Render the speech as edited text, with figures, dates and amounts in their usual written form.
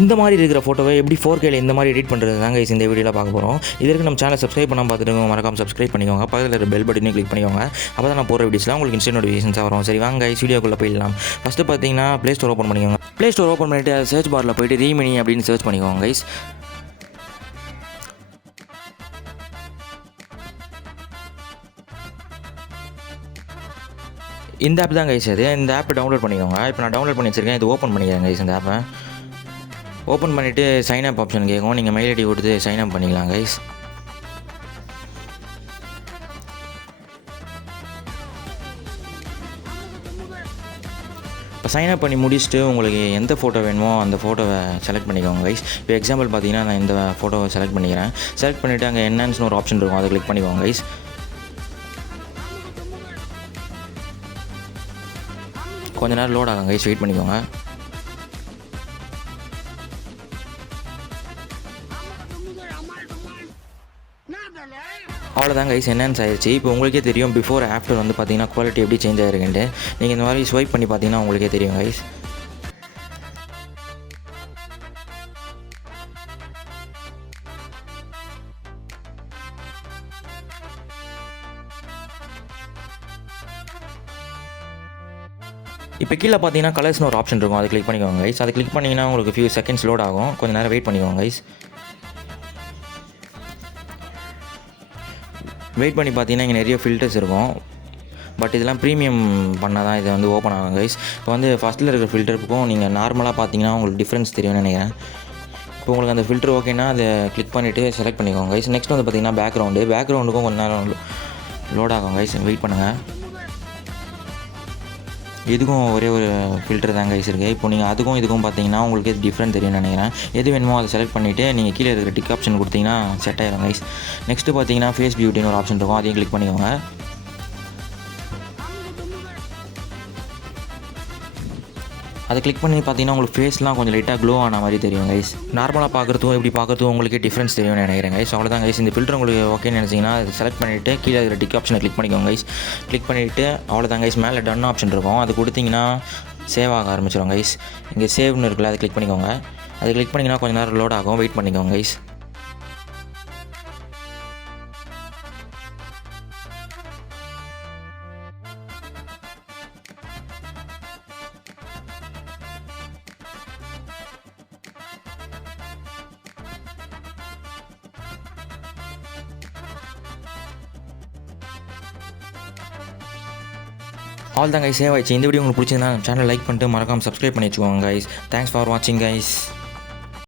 இந்த மாதிரி இருக்கிற ஃபோட்டோவை எப்படி 4Kல இந்த மாதிரி எடிட் பண்ணுறது தாங்க இந்த வீடியோவில் பார்க்க போகிறோம். இதற்கு நம்ம சேனல் சப்ஸ்கிரைப் பண்ணாமல் பார்த்துட்டு மறக்காம சப்ஸ்கிரைப் பண்ணிக்கோங்க. பக்கத்தில் இருக்கிற பெல் பட்டனையும் கிளிக் பண்ணிக்கோங்க. அப்போ தான் நான் போகிற வீடியோஸ்லாம் உங்களுக்கு இன்ஸ்டன்ட் நோட்டிஃபிகேஷன்ஸாக வரும். சரி வாங்க வீடியோக்குள்ளே போயிடலாம். ஃபஸ்ட்டு பார்த்தீங்கன்னா ப்ளே ஸ்டோர் ஓப்பன் பண்ணிக்கோங்க. ப்ளே ஸ்டோர் ஓப்பன் பண்ணிவிட்டு சர்ச் பாரில் போய்ட்டு ரீமினி அப்படின்னு சர்ச் பண்ணிக்கோங்க கைஸ். இந்த ஆப் தான் கைஸ் அது. இந்த ஆப்பை டவுன்லோட் பண்ணிக்கோங்க. இப்போ நான் டவுன்லோட் பண்ணி வச்சுருக்கேன். இது ஓப்பன் பண்ணிக்கிறேன் கைஸ். இந்த ஆப்பை ஓப்பன் பண்ணிவிட்டு சைன் அப் ஆப்ஷன் கேட்கும். நீங்கள் மெயில் ஐடி கொடுத்து சைன் அப் பண்ணிக்கலாம் கைஸ். இப்போ சைன் அப் பண்ணி முடிச்சுட்டு உங்களுக்கு எந்த ஃபோட்டோ வேணுமோ அந்த ஃபோட்டோவை செலக்ட் பண்ணிக்கோங்க கைஸ். இப்போ எக்ஸாம்பிள் பார்த்தீங்கன்னா நான் இந்த ஃபோட்டோவை செலக்ட் பண்ணிக்கிறேன். செலக்ட் பண்ணிவிட்டு அங்கே என்னன்னு ஒரு ஆப்ஷன் இருக்கும், அதை கிளிக் பண்ணிக்கோங்க கைஸ். கொஞ்ச நேரம் லோட் ஆகும் கைஸ், வெயிட் பண்ணிக்கோங்க. அவ்வளோதான் கைஸ், என்ஹான்ஸ் ஆயிடுச்சு. இப்போ உங்களுக்கே தெரியும் பிஃபோர் ஆஃப்டர் வந்து பார்த்தீங்கன்னா குவாலிட்டி எப்படி சேஞ்ச் ஆகிருக்குன்ட்டு. நீங்கள் இந்த மாதிரி ஸ்வைப் பண்ணி பார்த்தீங்கன்னா உங்களுக்கே தெரியும் கைஸ். இப்போ கீழே பார்த்தீங்கன்னா கலர்ஸ்னு ஒரு ஆப்ஷன் இருக்கும், அதை கிளிக் பண்ணிக்கோங்க கைஸ். அதை கிளிக் பண்ணிங்கன்னா உங்களுக்கு ஃபியூ செகண்ட்ஸ் லோட் ஆகும். கொஞ்சம் நேரம் வெயிட் பண்ணிக்கோங்க கைஸ். வெயிட் பண்ணி பார்த்தீங்கன்னா இங்கே நிறைய ஃபில்டர்ஸ் இருக்கும். பட் இதெல்லாம் ப்ரீமியம் பண்ணால் தான் இதை வந்து ஓப்பன் ஆகும் கைஸ். இப்போ வந்து ஃபஸ்ட்டில் இருக்கிற ஃபில்டருக்கும் நீங்கள் நார்மலாக பார்த்தீங்கன்னா உங்களுக்கு டிஃப்ரென்ஸ் தெரியும்னு நினைக்கிறேன். இப்போ உங்களுக்கு அந்த ஃபில்டர் ஓகேனா அதை கிளிக் பண்ணிவிட்டு செலக்ட் பண்ணிக்கோங்க கைஸ். நெக்ஸ்ட் வந்து பார்த்தீங்கன்னா பேக்ரவுண்டுக்கும் கொஞ்சம் நேரம் லோட் ஆகும் கைஸ், வெயிட் பண்ணுங்கள். இதுக்கும் ஒரே ஒரு ஃபில்டர் தான் கைஸ் இருக்குது. இப்போ நீங்கள் அதுக்கும் இதுக்கும் பார்த்தீங்கன்னா உங்களுக்கு எது டிஃப்ரெண்ட் தெரியும்னு நினைக்கிறேன். எது வேணுமோ அதை செலக்ட் பண்ணிவிட்டு நீங்கள் கீழே இருக்கிற டிக் ஆப்ஷன் கொடுத்தீங்கன்னா செட் ஆயிடும் கைஸ். நெக்ஸ்ட்டு பார்த்தீங்கன்னா ஃபேஸ் பியூட்டின்னு ஒரு ஆப்ஷன் இருக்கும், அதையும் கிளிக் பண்ணிக்கோங்க. அதை கிளிக் பண்ணி பார்த்தீங்கன்னா உங்களுக்கு ஃபேஸ்லாம் கொஞ்சம் லைட்டாக க்ளோ ஆன மாதிரி தெரியும் கைஸ். நார்மலாக பார்க்குறதும் எப்படி பார்க்குறதும் உங்களுக்கு டிஃப்ரென்ஸ் தெரியும்னு நினைக்கிறேன் கைஸ். அவ்வளோதான் கைஸ். இந்த ஃபில்டர் உங்களுக்கு ஓகேன்னு நினச்சிங்கன்னா அதை செலக்ட் பண்ணிவிட்டு கீழே இருக்கிற டிக் ஆப்ஷனை கிளிக் பண்ணிக்கோங்க கைஸ். கிளிக் பண்ணிவிட்டு அவ்வளோதான் கைஸ், மேலே டன் ஆப்ஷன் இருக்கும், அது கொடுத்தீங்கன்னா சேவ் ஆக ஆரம்பிச்சிடும் கைஸ். இங்கே சேவ்னு இருக்குல்ல, அதை கிளிக் பண்ணிக்கோங்க. அதை கிளிக் பண்ணிங்கன்னா கொஞ்சம் நேரம் லோட் ஆகும், வெயிட் பண்ணிக்கோங்க கைஸ். ஆல் தான் கைஸ், சேவ் ஆயிடுச்சு. இந்த வீடியோ உங்களுக்கு பிடிச்சிருந்தா சேனல் லைக் பண்ணிட்டு மறக்காம சப்ஸ்கிரைப் பண்ணி வச்சுக்கோங்க கைஸ். தேங்க்ஸ் ஃபார் வாட்சிங் கைஸ்.